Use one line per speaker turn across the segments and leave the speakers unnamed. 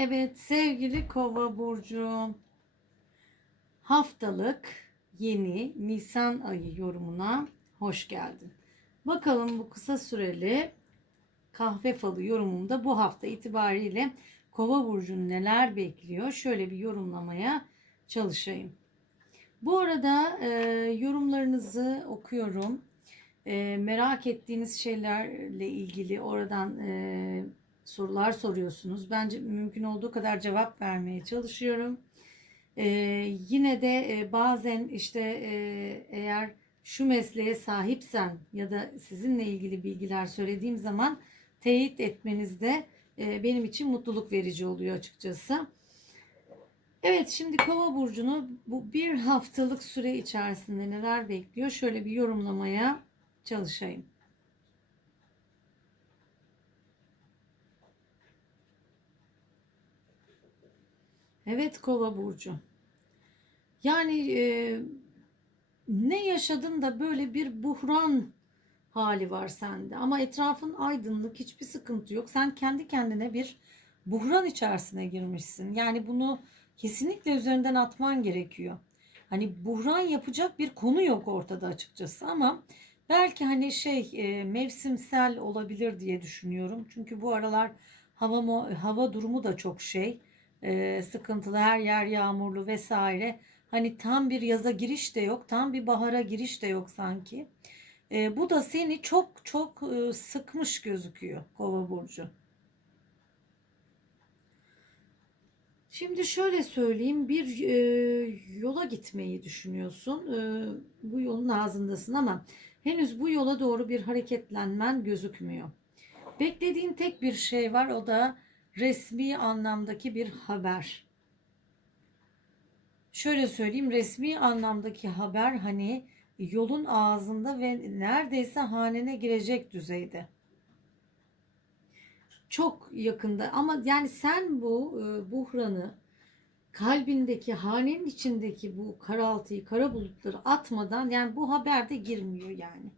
Evet sevgili Kova burcu haftalık yeni Nisan ayı yorumuna hoş geldin. Bakalım bu kısa süreli kahve falı yorumumda bu hafta itibariyle Kova burcunu neler bekliyor? Şöyle bir yorumlamaya çalışayım. Bu arada e, yorumlarınızı okuyorum. E, merak ettiğiniz şeylerle ilgili oradan e, sorular soruyorsunuz. Bence mümkün olduğu kadar cevap vermeye çalışıyorum. Ee, yine de e, bazen işte e, eğer şu mesleğe sahipsen ya da sizinle ilgili bilgiler söylediğim zaman teyit etmeniz de e, benim için mutluluk verici oluyor açıkçası. Evet şimdi kova burcunu bu bir haftalık süre içerisinde neler bekliyor şöyle bir yorumlamaya çalışayım. Evet Kova burcu. Yani e, ne yaşadın da böyle bir buhran hali var sende ama etrafın aydınlık hiçbir sıkıntı yok. Sen kendi kendine bir buhran içerisine girmişsin. Yani bunu kesinlikle üzerinden atman gerekiyor. Hani buhran yapacak bir konu yok ortada açıkçası ama belki hani şey e, mevsimsel olabilir diye düşünüyorum. Çünkü bu aralar hava hava durumu da çok şey e, sıkıntılı her yer yağmurlu vesaire. Hani tam bir yaza giriş de yok, tam bir bahara giriş de yok sanki. E, bu da seni çok çok e, sıkmış gözüküyor Kova burcu. Şimdi şöyle söyleyeyim bir e, yola gitmeyi düşünüyorsun. E, bu yolun ağzındasın ama henüz bu yola doğru bir hareketlenmen gözükmüyor. Beklediğin tek bir şey var o da resmi anlamdaki bir haber. Şöyle söyleyeyim resmi anlamdaki haber hani yolun ağzında ve neredeyse hanene girecek düzeyde. Çok yakında ama yani sen bu e, buhranı kalbindeki hanenin içindeki bu karaltıyı kara bulutları atmadan yani bu haber de girmiyor yani.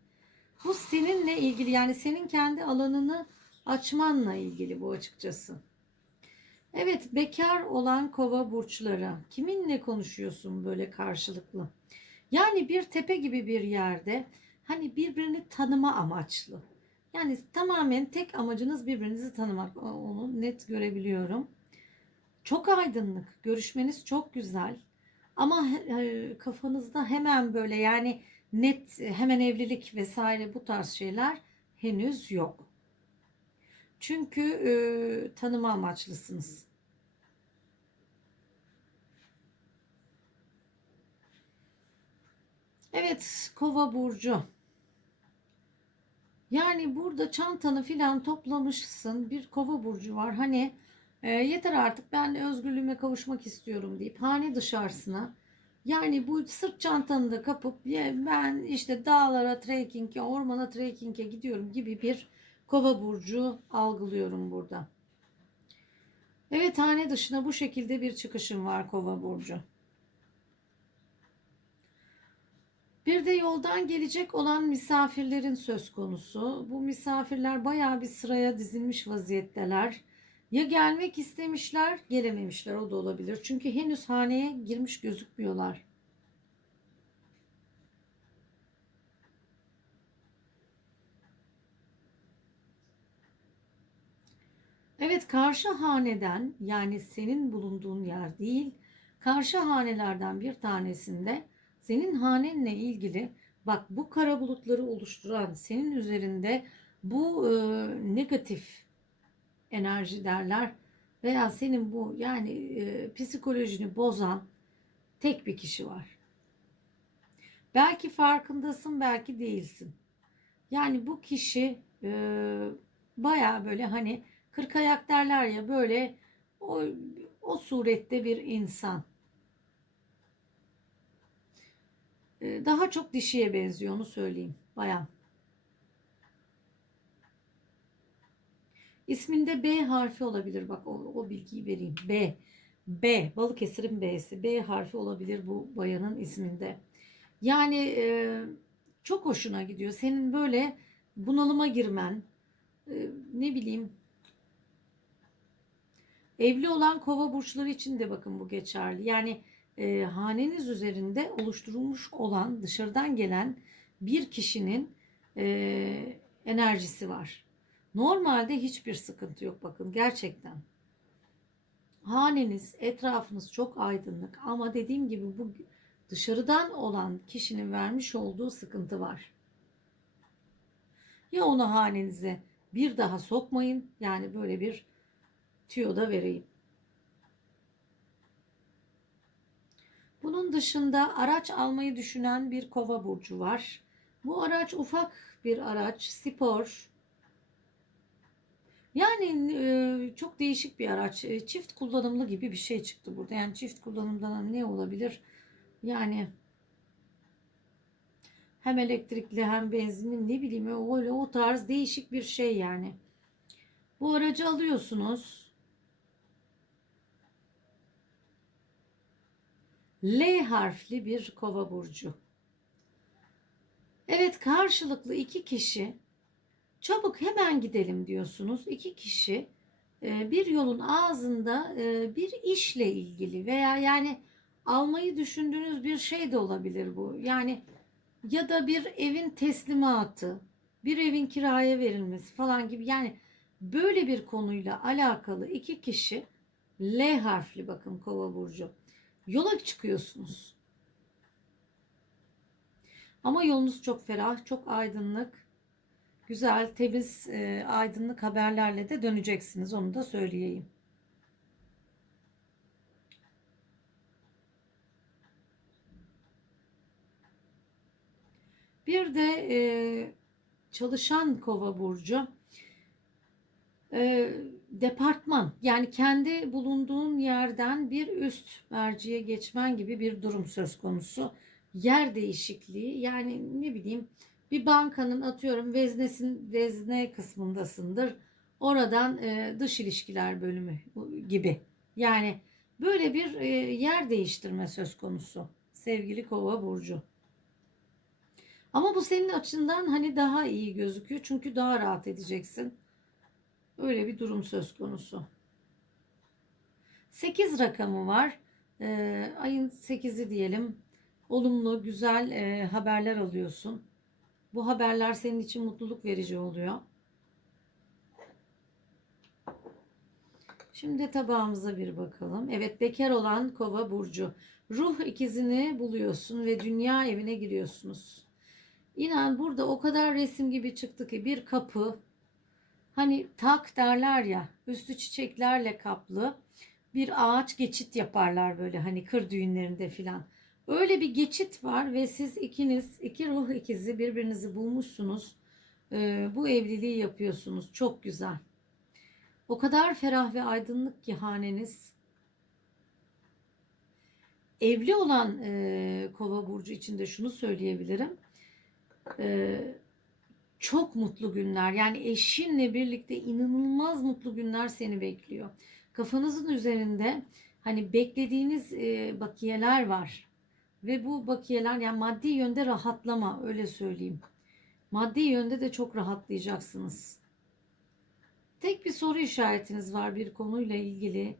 Bu seninle ilgili yani senin kendi alanını açmanla ilgili bu açıkçası. Evet bekar olan kova burçları kiminle konuşuyorsun böyle karşılıklı? Yani bir tepe gibi bir yerde hani birbirini tanıma amaçlı. Yani tamamen tek amacınız birbirinizi tanımak. Onu net görebiliyorum. Çok aydınlık. Görüşmeniz çok güzel. Ama kafanızda hemen böyle yani net hemen evlilik vesaire bu tarz şeyler henüz yok. Çünkü e, tanıma amaçlısınız. Evet, Kova burcu. Yani burada çantanı filan toplamışsın. Bir Kova burcu var. Hani e, yeter artık ben özgürlüğüme kavuşmak istiyorum deyip hane dışarısına yani bu sırt çantanı da kapıp ben işte dağlara trekking'e, ormana trekking'e gidiyorum gibi bir Kova burcu algılıyorum burada. Evet hane dışına bu şekilde bir çıkışım var Kova burcu. Bir de yoldan gelecek olan misafirlerin söz konusu. Bu misafirler bayağı bir sıraya dizilmiş vaziyetteler. Ya gelmek istemişler, gelememişler o da olabilir. Çünkü henüz haneye girmiş gözükmüyorlar. Evet karşı haneden yani senin bulunduğun yer değil karşı hanelerden bir tanesinde senin hanenle ilgili bak bu kara bulutları oluşturan senin üzerinde bu e, negatif enerji derler veya senin bu yani e, psikolojini bozan tek bir kişi var. Belki farkındasın belki değilsin. Yani bu kişi e, baya böyle hani Kırk ayak derler ya böyle o, o surette bir insan. Ee, daha çok dişiye benziyor onu söyleyeyim. Bayan. İsminde B harfi olabilir. Bak o, o bilgiyi vereyim. B. B. Balıkesir'in B'si. B harfi olabilir bu bayanın isminde. Yani e, çok hoşuna gidiyor. Senin böyle bunalıma girmen, e, ne bileyim Evli olan kova burçları için de bakın bu geçerli. Yani e, haneniz üzerinde oluşturulmuş olan dışarıdan gelen bir kişinin e, enerjisi var. Normalde hiçbir sıkıntı yok bakın gerçekten. Haneniz, etrafınız çok aydınlık ama dediğim gibi bu dışarıdan olan kişinin vermiş olduğu sıkıntı var. Ya onu hanenize bir daha sokmayın. Yani böyle bir tüyo da vereyim. Bunun dışında araç almayı düşünen bir kova burcu var. Bu araç ufak bir araç, spor. Yani e, çok değişik bir araç. E, çift kullanımlı gibi bir şey çıktı burada. Yani çift kullanımdan ne olabilir? Yani hem elektrikli hem benzinli ne bileyim öyle o tarz değişik bir şey yani. Bu aracı alıyorsunuz. L harfli bir kova burcu. Evet karşılıklı iki kişi çabuk hemen gidelim diyorsunuz. İki kişi e, bir yolun ağzında e, bir işle ilgili veya yani almayı düşündüğünüz bir şey de olabilir bu. Yani ya da bir evin teslimatı, bir evin kiraya verilmesi falan gibi yani böyle bir konuyla alakalı iki kişi L harfli bakın kova burcu yola çıkıyorsunuz. Ama yolunuz çok ferah, çok aydınlık, güzel, temiz, e, aydınlık haberlerle de döneceksiniz. Onu da söyleyeyim. Bir de e, çalışan kova burcu e, departman yani kendi bulunduğun yerden bir üst merciye geçmen gibi bir durum söz konusu. Yer değişikliği yani ne bileyim bir bankanın atıyorum veznesin vezne kısmındasındır. Oradan e, dış ilişkiler bölümü gibi. Yani böyle bir e, yer değiştirme söz konusu sevgili kova burcu. Ama bu senin açından hani daha iyi gözüküyor. Çünkü daha rahat edeceksin. Öyle bir durum söz konusu. 8 rakamı var. Ee, ayın 8'i diyelim. Olumlu, güzel e, haberler alıyorsun. Bu haberler senin için mutluluk verici oluyor. Şimdi tabağımıza bir bakalım. Evet bekar olan kova burcu. Ruh ikizini buluyorsun ve dünya evine giriyorsunuz. İnan burada o kadar resim gibi çıktı ki bir kapı hani tak derler ya üstü çiçeklerle kaplı bir ağaç geçit yaparlar böyle hani kır düğünlerinde filan. Öyle bir geçit var ve siz ikiniz iki ruh ikizi birbirinizi bulmuşsunuz. Ee, bu evliliği yapıyorsunuz. Çok güzel. O kadar ferah ve aydınlık ki haneniz. Evli olan e, kova burcu için de şunu söyleyebilirim e, çok mutlu günler yani eşinle birlikte inanılmaz mutlu günler seni bekliyor. Kafanızın üzerinde hani beklediğiniz e, bakiyeler var ve bu bakiyeler yani maddi yönde rahatlama öyle söyleyeyim. Maddi yönde de çok rahatlayacaksınız. Tek bir soru işaretiniz var bir konuyla ilgili.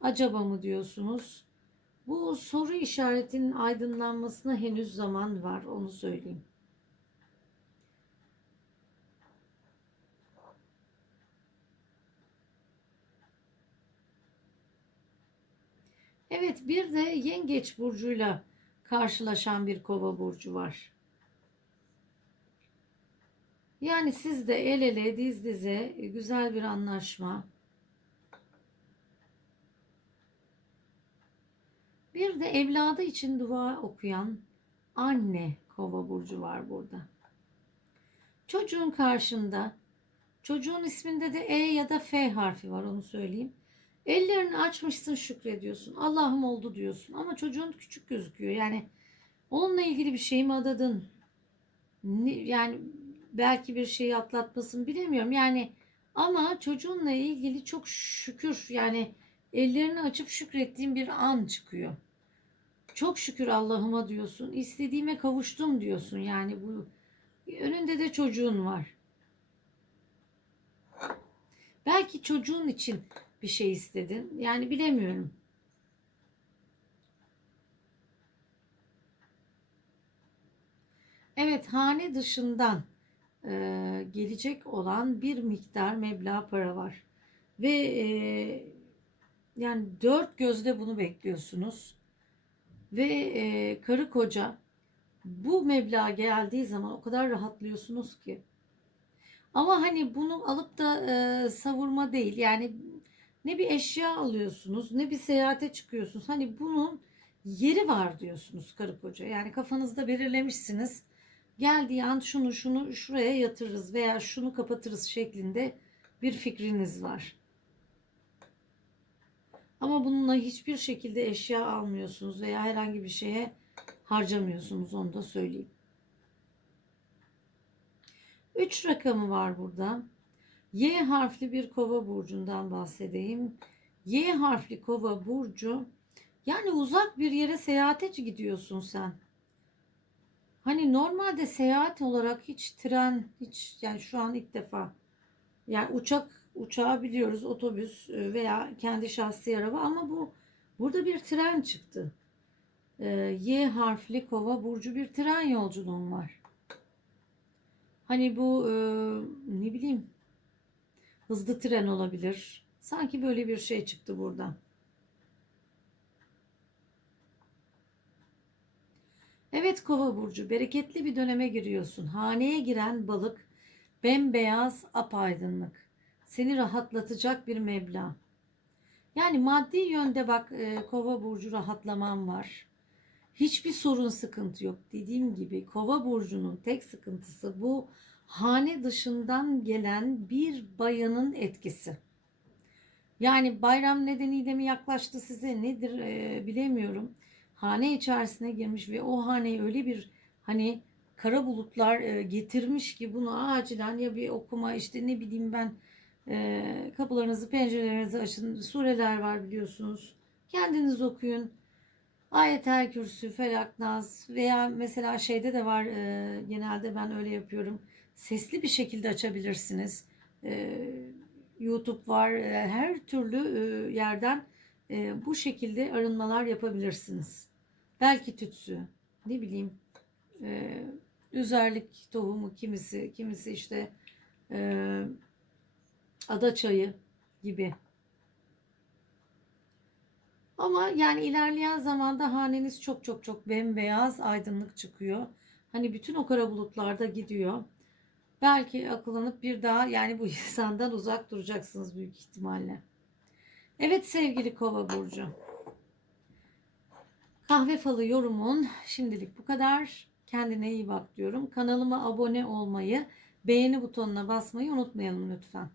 Acaba mı diyorsunuz? Bu soru işaretinin aydınlanmasına henüz zaman var onu söyleyeyim. Evet bir de yengeç burcuyla karşılaşan bir kova burcu var. Yani siz de el ele diz dize güzel bir anlaşma. Bir de evladı için dua okuyan anne kova burcu var burada. Çocuğun karşında çocuğun isminde de E ya da F harfi var onu söyleyeyim. Ellerini açmışsın şükrediyorsun. Allah'ım oldu diyorsun. Ama çocuğun küçük gözüküyor. Yani onunla ilgili bir şey mi adadın? Yani belki bir şeyi atlatmasın bilemiyorum. Yani ama çocuğunla ilgili çok şükür yani ellerini açıp şükrettiğin bir an çıkıyor. Çok şükür Allah'ıma diyorsun. İstediğime kavuştum diyorsun. Yani bu önünde de çocuğun var. Belki çocuğun için bir şey istedin. Yani bilemiyorum. Evet, hane dışından e, gelecek olan bir miktar meblağ para var. Ve e, yani dört gözle bunu bekliyorsunuz. Ve e, karı koca bu meblağ geldiği zaman o kadar rahatlıyorsunuz ki. Ama hani bunu alıp da e, savurma değil. Yani ne bir eşya alıyorsunuz ne bir seyahate çıkıyorsunuz. Hani bunun yeri var diyorsunuz karı koca. Yani kafanızda belirlemişsiniz. Geldiği an şunu şunu şuraya yatırırız veya şunu kapatırız şeklinde bir fikriniz var. Ama bununla hiçbir şekilde eşya almıyorsunuz veya herhangi bir şeye harcamıyorsunuz onu da söyleyeyim. 3 rakamı var burada. Y harfli bir kova burcundan bahsedeyim. Y harfli kova burcu yani uzak bir yere seyahate gidiyorsun sen. Hani normalde seyahat olarak hiç tren hiç yani şu an ilk defa yani uçak uçağı biliyoruz otobüs e, veya kendi şahsi araba ama bu burada bir tren çıktı. Ee, y harfli kova burcu bir tren yolculuğum var. Hani bu e, ne bileyim hızlı tren olabilir. Sanki böyle bir şey çıktı burada. Evet Kova burcu bereketli bir döneme giriyorsun. Haneye giren balık bembeyaz apaydınlık. Seni rahatlatacak bir meblağ. Yani maddi yönde bak e, Kova burcu rahatlaman var. Hiçbir sorun sıkıntı yok. Dediğim gibi Kova burcunun tek sıkıntısı bu hane dışından gelen bir bayanın etkisi. Yani bayram nedeniyle mi yaklaştı size nedir e, bilemiyorum. Hane içerisine girmiş ve o haneyi öyle bir hani kara bulutlar e, getirmiş ki bunu acilen ya bir okuma işte ne bileyim ben e, kapılarınızı pencerelerinizi açın. Sureler var biliyorsunuz. Kendiniz okuyun. Ayetel Kürsü, Felak, veya mesela şeyde de var e, genelde ben öyle yapıyorum. Sesli bir şekilde açabilirsiniz. E, YouTube var. E, her türlü e, yerden e, bu şekilde arınmalar yapabilirsiniz. Belki tütsü, ne bileyim, e, üzerlik tohumu kimisi, kimisi işte e, ada çayı gibi. Ama yani ilerleyen zamanda haneniz çok çok çok bembeyaz aydınlık çıkıyor. Hani bütün o kara bulutlarda gidiyor. Belki akıllanıp bir daha yani bu insandan uzak duracaksınız büyük ihtimalle. Evet sevgili kova burcu. Kahve falı yorumun şimdilik bu kadar. Kendine iyi bak diyorum. Kanalıma abone olmayı, beğeni butonuna basmayı unutmayalım lütfen.